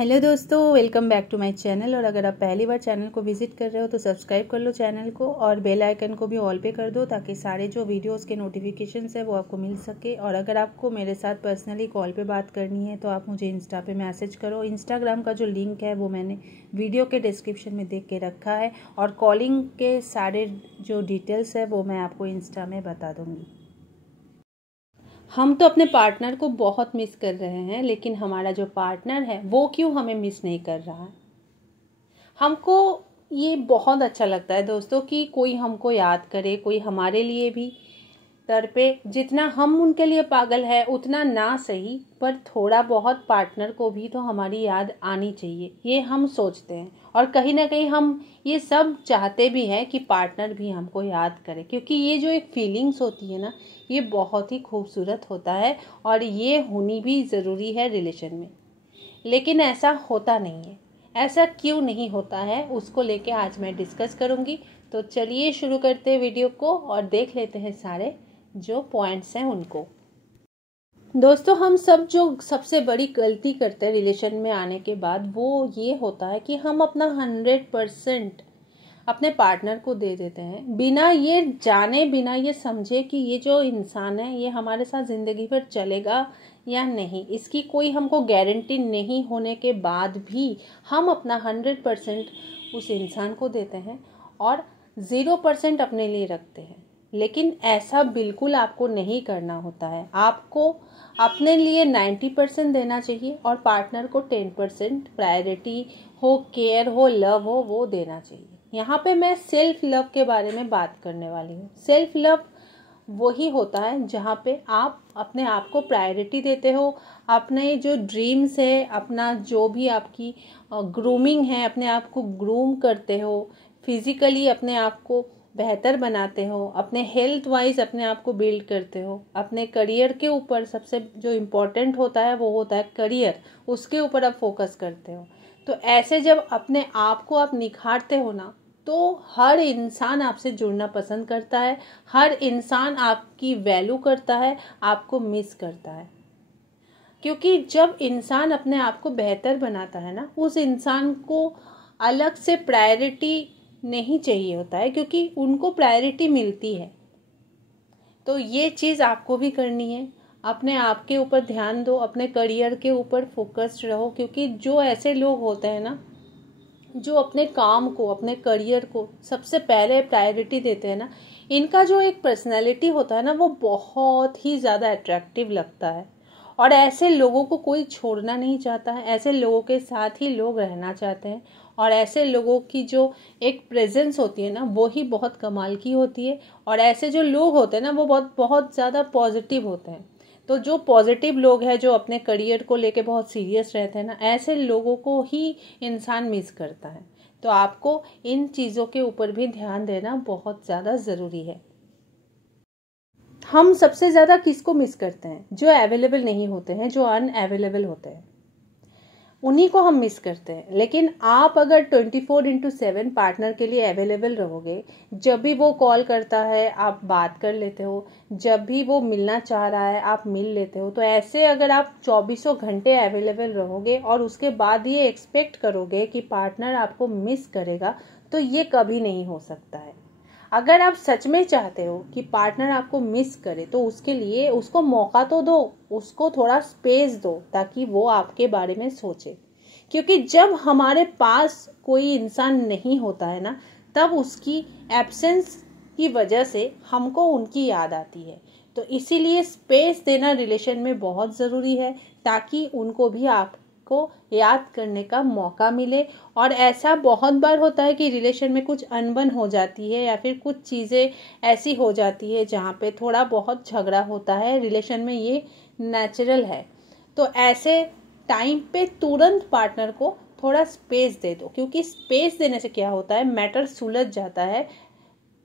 Hello दोस्तों, welcome back to my channel. और अगर आप पहली बार चैनल को विजिट कर रहे हो तो सब्सक्राइब कर लो चैनल को और बेल आइकन को भी ऑल पे कर दो ताकि सारे जो वीडियोस के नोटिफिकेशंस है वो आपको मिल सके। और अगर आपको मेरे साथ पर्सनली कॉल पे बात करनी है तो आप मुझे इंस्टा पे मैसेज करो। इंस्टाग्राम का जो लिंक है वो मैंने वीडियो के डिस्क्रिप्शन में देख के रखा है और कॉलिंग के सारे जो डिटेल्स है वो मैं आपको इंस्टा में बता दूँगी। हम तो अपने पार्टनर को बहुत मिस कर रहे हैं, लेकिन हमारा जो पार्टनर है वो क्यों हमें मिस नहीं कर रहा है। हमको ये बहुत अच्छा लगता है दोस्तों कि कोई हमको याद करे, कोई हमारे लिए भी तड़पे। जितना हम उनके लिए पागल है उतना ना सही, पर थोड़ा बहुत पार्टनर को भी तो हमारी याद आनी चाहिए, ये हम सोचते हैं। और कहीं ना कहीं हम ये सब चाहते भी हैं कि पार्टनर भी हमको याद करे, क्योंकि ये जो एक फीलिंग्स होती है ना, ये बहुत ही खूबसूरत होता है और ये होनी भी ज़रूरी है रिलेशन में। लेकिन ऐसा होता नहीं है। ऐसा क्यों नहीं होता है उसको लेके आज मैं डिस्कस करूँगी। तो चलिए शुरू करते हैं वीडियो को और देख लेते हैं सारे जो पॉइंट्स हैं उनको। दोस्तों, हम सब जो सबसे बड़ी गलती करते हैं रिलेशन में आने के बाद वो ये होता है कि हम अपना 100% अपने पार्टनर को दे देते हैं, बिना ये जाने, बिना ये समझे कि ये जो इंसान है ये हमारे साथ ज़िंदगी भर चलेगा या नहीं। इसकी कोई हमको गारंटी नहीं होने के बाद भी हम अपना 100% उस इंसान को देते हैं और 0% अपने लिए रखते हैं। लेकिन ऐसा बिल्कुल आपको नहीं करना होता है। आपको अपने लिए 90% देना चाहिए और पार्टनर को 10% प्रायोरिटी हो, केयर हो, लव हो, वो देना चाहिए। यहाँ पे मैं सेल्फ लव के बारे में बात करने वाली हूँ। सेल्फ लव वही होता है जहाँ पे आप अपने आप को प्रायोरिटी देते हो, अपने जो ड्रीम्स है, अपना जो भी आपकी ग्रूमिंग है, अपने आप को ग्रूम करते हो, फिजिकली अपने आप को बेहतर बनाते हो, अपने हेल्थ वाइज अपने आप को बिल्ड करते हो, अपने करियर के ऊपर सबसे जो इम्पोर्टेंट होता है वो होता है करियर, उसके ऊपर आप फोकस करते हो। तो ऐसे जब अपने आप को आप निखारते हो ना, तो हर इंसान आपसे जुड़ना पसंद करता है, हर इंसान आपकी वैल्यू करता है, आपको मिस करता है। क्योंकि जब इंसान अपने आप को बेहतर बनाता है ना, उस इंसान को अलग से प्रायोरिटी नहीं चाहिए होता है, क्योंकि उनको प्रायोरिटी मिलती है। तो ये चीज़ आपको भी करनी है। अपने आप के ऊपर ध्यान दो, अपने करियर के ऊपर फोकस्ड रहो, क्योंकि जो ऐसे लोग होते हैं ना, जो अपने काम को, अपने करियर को सबसे पहले प्रायोरिटी देते हैं ना, इनका जो एक पर्सनैलिटी होता है ना, वो बहुत ही ज़्यादा अट्रैक्टिव लगता है। और ऐसे लोगों को कोई छोड़ना नहीं चाहता है, ऐसे लोगों के साथ ही लोग रहना चाहते हैं। और ऐसे लोगों की जो एक प्रेजेंस होती है ना, वो ही बहुत कमाल की होती है। और ऐसे जो लोग होते हैं ना, वो बहुत बहुत ज़्यादा पॉजिटिव होते हैं। तो जो पॉजिटिव लोग हैं, जो अपने करियर को लेके बहुत सीरियस रहते हैं ना, ऐसे लोगों को ही इंसान मिस करता है। तो आपको इन चीज़ों के ऊपर भी ध्यान देना बहुत ज़्यादा ज़रूरी है। हम सबसे ज़्यादा किसको मिस करते हैं? जो अवेलेबल नहीं होते हैं, जो अनअवेलेबल होते हैं, उन्हीं को हम मिस करते हैं। लेकिन आप अगर 24/7 पार्टनर के लिए अवेलेबल रहोगे, जब भी वो कॉल करता है आप बात कर लेते हो, जब भी वो मिलना चाह रहा है आप मिल लेते हो, तो ऐसे अगर आप 24 घंटे अवेलेबल रहोगे और उसके बाद ये एक्सपेक्ट करोगे कि पार्टनर आपको मिस करेगा, तो ये कभी नहीं हो सकता है। अगर आप सच में चाहते हो कि पार्टनर आपको मिस करे, तो उसके लिए उसको मौका तो दो, उसको थोड़ा स्पेस दो ताकि वो आपके बारे में सोचे। क्योंकि जब हमारे पास कोई इंसान नहीं होता है ना, तब उसकी एब्सेंस की वजह से हमको उनकी याद आती है। तो इसीलिए स्पेस देना रिलेशन में बहुत ज़रूरी है, ताकि उनको भी आपको याद करने का मौका मिले। और ऐसा बहुत बार होता है कि रिलेशन में कुछ अनबन हो जाती है या फिर कुछ चीज़ें ऐसी हो जाती है जहाँ पे थोड़ा बहुत झगड़ा होता है रिलेशन में, ये नेचुरल है। तो ऐसे टाइम पे तुरंत पार्टनर को थोड़ा स्पेस दे दो, क्योंकि स्पेस देने से क्या होता है, मैटर सुलझ जाता है,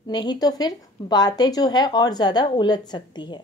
नहीं तो फिर बातें जो है और ज़्यादा उलझ सकती है।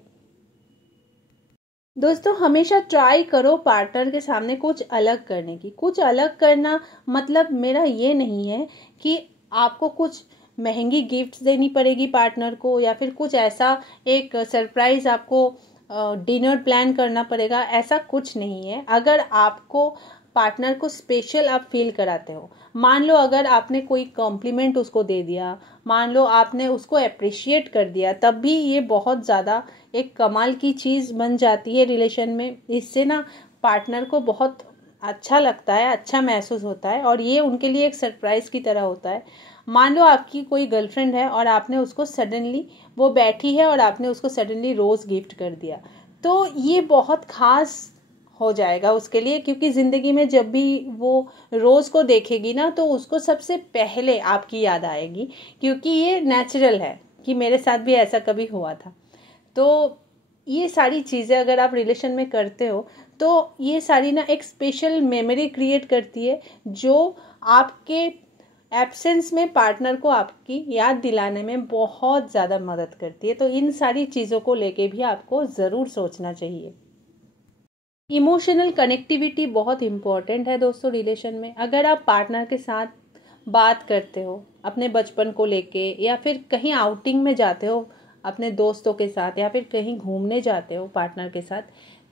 दोस्तों, हमेशा ट्राई करो पार्टनर के सामने कुछ अलग करने की। कुछ अलग करना मतलब मेरा ये नहीं है कि आपको कुछ महंगी गिफ्ट्स देनी पड़ेगी पार्टनर को, या फिर कुछ ऐसा एक सरप्राइज आपको डिनर प्लान करना पड़ेगा, ऐसा कुछ नहीं है। अगर आपको पार्टनर को स्पेशल आप फील कराते हो। मान लो अगर आपने कोई कॉम्प्लीमेंट उसको दे दिया, मान लो आपने उसको अप्रिशिएट कर दिया, तब भी ये बहुत ज़्यादा एक कमाल की चीज़ बन जाती है रिलेशन में। इससे ना पार्टनर को बहुत अच्छा लगता है, अच्छा महसूस होता है और ये उनके लिए एक सरप्राइज की तरह होता है। मान लो आपकी कोई गर्लफ्रेंड है और आपने उसको सडनली, वो बैठी है और आपने उसको सडनली रोज़ गिफ्ट कर दिया, तो ये बहुत खास हो जाएगा उसके लिए, क्योंकि ज़िंदगी में जब भी वो रोज़ को देखेगी ना तो उसको सबसे पहले आपकी याद आएगी, क्योंकि ये नेचुरल है कि मेरे साथ भी ऐसा कभी हुआ था। तो ये सारी चीज़ें अगर आप रिलेशन में करते हो तो ये सारी ना एक स्पेशल मेमोरी क्रिएट करती है, जो आपके एब्सेंस में पार्टनर को आपकी याद दिलाने में बहुत ज़्यादा मदद करती है। तो इन सारी चीज़ों को लेके भी आपको ज़रूर सोचना चाहिए। इमोशनल कनेक्टिविटी बहुत इम्पॉर्टेंट है दोस्तों रिलेशन में। अगर आप पार्टनर के साथ बात करते हो अपने बचपन को लेके, या फिर कहीं आउटिंग में जाते हो अपने दोस्तों के साथ, या फिर कहीं घूमने जाते हो पार्टनर के साथ,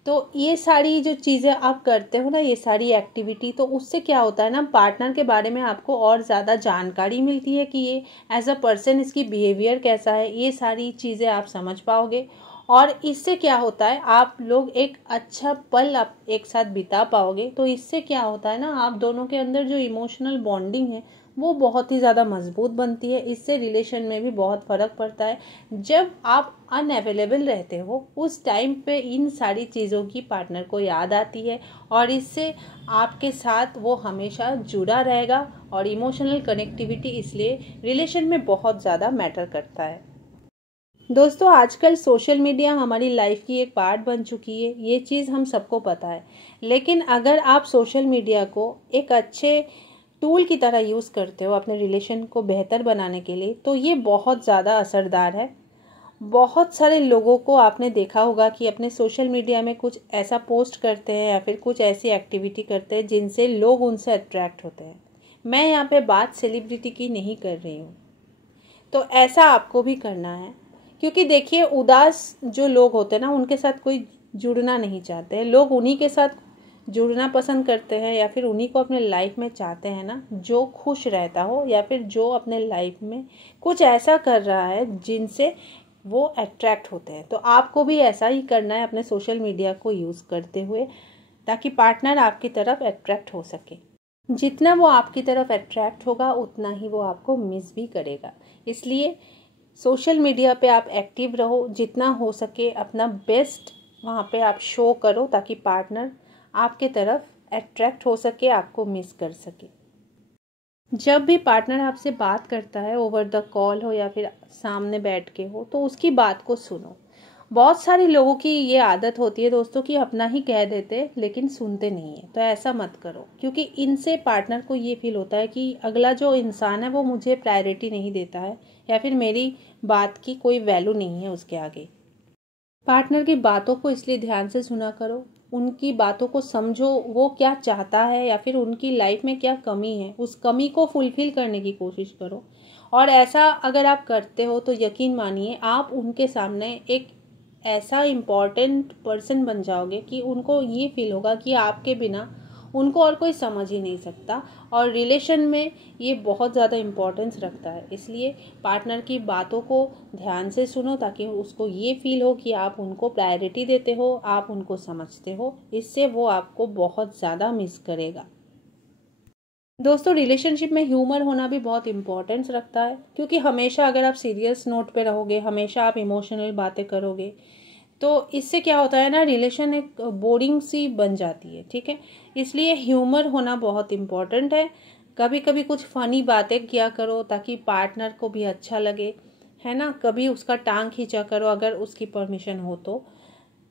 तो ये सारी जो चीज़ें आप करते हो ना, ये सारी एक्टिविटी, तो उससे क्या होता है ना, पार्टनर के बारे में आपको और ज़्यादा जानकारी मिलती है कि ये एज अ पर्सन इसकी बिहेवियर कैसा है। ये सारी चीज़ें आप समझ पाओगे और इससे क्या होता है, आप लोग एक अच्छा पल आप एक साथ बिता पाओगे। तो इससे क्या होता है ना, आप दोनों के अंदर जो इमोशनल बॉन्डिंग है वो बहुत ही ज़्यादा मजबूत बनती है। इससे रिलेशन में भी बहुत फ़र्क पड़ता है। जब आप अनअवेलेबल रहते हो उस टाइम पे इन सारी चीज़ों की पार्टनर को याद आती है और इससे आपके साथ वो हमेशा जुड़ा रहेगा। और इमोशनल कनेक्टिविटी इसलिए रिलेशन में बहुत ज़्यादा मैटर करता है। दोस्तों आजकल सोशल मीडिया हमारी लाइफ की एक पार्ट बन चुकी है, ये चीज़ हम सबको पता है। लेकिन अगर आप सोशल मीडिया को एक अच्छे टूल की तरह यूज़ करते हो अपने रिलेशन को बेहतर बनाने के लिए, तो ये बहुत ज़्यादा असरदार है। बहुत सारे लोगों को आपने देखा होगा कि अपने सोशल मीडिया में कुछ ऐसा पोस्ट करते हैं या फिर कुछ ऐसी एक्टिविटी करते हैं जिनसे लोग उनसे अट्रैक्ट होते हैं। मैं यहाँ पे बात सेलिब्रिटी की नहीं कर रही हूँ। तो ऐसा आपको भी करना है, क्योंकि देखिए उदास जो लोग होते हैं ना, उनके साथ कोई जुड़ना नहीं चाहते। लोग उन्हीं के साथ जुड़ना पसंद करते हैं या फिर उन्हीं को अपने लाइफ में चाहते हैं ना, जो खुश रहता हो या फिर जो अपने लाइफ में कुछ ऐसा कर रहा है जिनसे वो अट्रैक्ट होते हैं। तो आपको भी ऐसा ही करना है अपने सोशल मीडिया को यूज़ करते हुए, ताकि पार्टनर आपकी तरफ अट्रैक्ट हो सके। जितना वो आपकी तरफ अट्रैक्ट होगा उतना ही वो आपको मिस भी करेगा। इसलिए सोशल मीडिया पे आप एक्टिव रहो, जितना हो सके अपना बेस्ट वहाँ पे आप शो करो, ताकि पार्टनर आपके तरफ अट्रैक्ट हो सके, आपको मिस कर सके। जब भी पार्टनर आपसे बात करता है, ओवर द कॉल हो या फिर सामने बैठ के हो, तो उसकी बात को सुनो। बहुत सारे लोगों की ये आदत होती है दोस्तों कि अपना ही कह देते लेकिन सुनते नहीं है। तो ऐसा मत करो, क्योंकि इनसे पार्टनर को ये फील होता है कि अगला जो इंसान है वो मुझे प्रायोरिटी नहीं देता है, या फिर मेरी बात की कोई वैल्यू नहीं है उसके आगे। पार्टनर की बातों को इसलिए ध्यान से सुना करो, उनकी बातों को समझो, वो क्या चाहता है या फिर उनकी लाइफ में क्या कमी है, उस कमी को फुलफिल करने की कोशिश करो। और ऐसा अगर आप करते हो तो यकीन मानिए आप उनके सामने एक ऐसा इम्पॉर्टेंट पर्सन बन जाओगे कि उनको ये फील होगा कि आपके बिना उनको और कोई समझ ही नहीं सकता। और रिलेशन में ये बहुत ज़्यादा इम्पोर्टेंस रखता है। इसलिए पार्टनर की बातों को ध्यान से सुनो, ताकि उसको ये फील हो कि आप उनको प्रायोरिटी देते हो, आप उनको समझते हो। इससे वो आपको बहुत ज़्यादा मिस करेगा। दोस्तों रिलेशनशिप में ह्यूमर होना भी बहुत इम्पोर्टेंस रखता है, क्योंकि हमेशा अगर आप सीरियस नोट पे रहोगे, हमेशा आप इमोशनल बातें करोगे, तो इससे क्या होता है ना, रिलेशन एक बोरिंग सी बन जाती है। ठीक है, इसलिए ह्यूमर होना बहुत इम्पोर्टेंट है। कभी कभी कुछ फनी बातें किया करो ताकि पार्टनर को भी अच्छा लगे, है ना। कभी उसका टांग खींचा करो अगर उसकी परमिशन हो तो।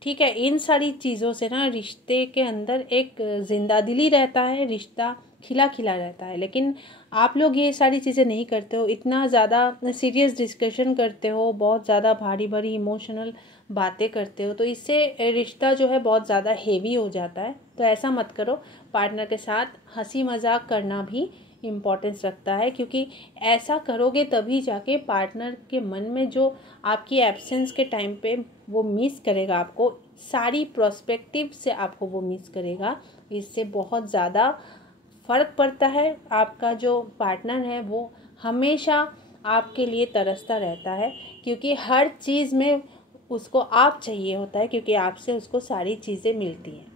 ठीक है, इन सारी चीज़ों से ना रिश्ते के अंदर एक जिंदादिली रहता है, रिश्ता खिला खिला रहता है। लेकिन आप लोग ये सारी चीज़ें नहीं करते हो, इतना ज़्यादा सीरियस डिस्कशन करते हो, बहुत ज़्यादा भारी भारी इमोशनल बातें करते हो, तो इससे रिश्ता जो है बहुत ज़्यादा हेवी हो जाता है। तो ऐसा मत करो। पार्टनर के साथ हंसी मजाक करना भी इम्पोर्टेंस रखता है, क्योंकि ऐसा करोगे तभी जाके पार्टनर के मन में जो आपकी एब्सेंस के टाइम पे वो मिस करेगा आपको, सारी प्रोस्पेक्टिव से आपको वो मिस करेगा। इससे बहुत ज़्यादा फ़र्क पड़ता है। आपका जो पार्टनर है वो हमेशा आपके लिए तरसता रहता है, क्योंकि हर चीज़ में उसको आप चाहिए होता है, क्योंकि आपसे उसको सारी चीज़ें मिलती हैं।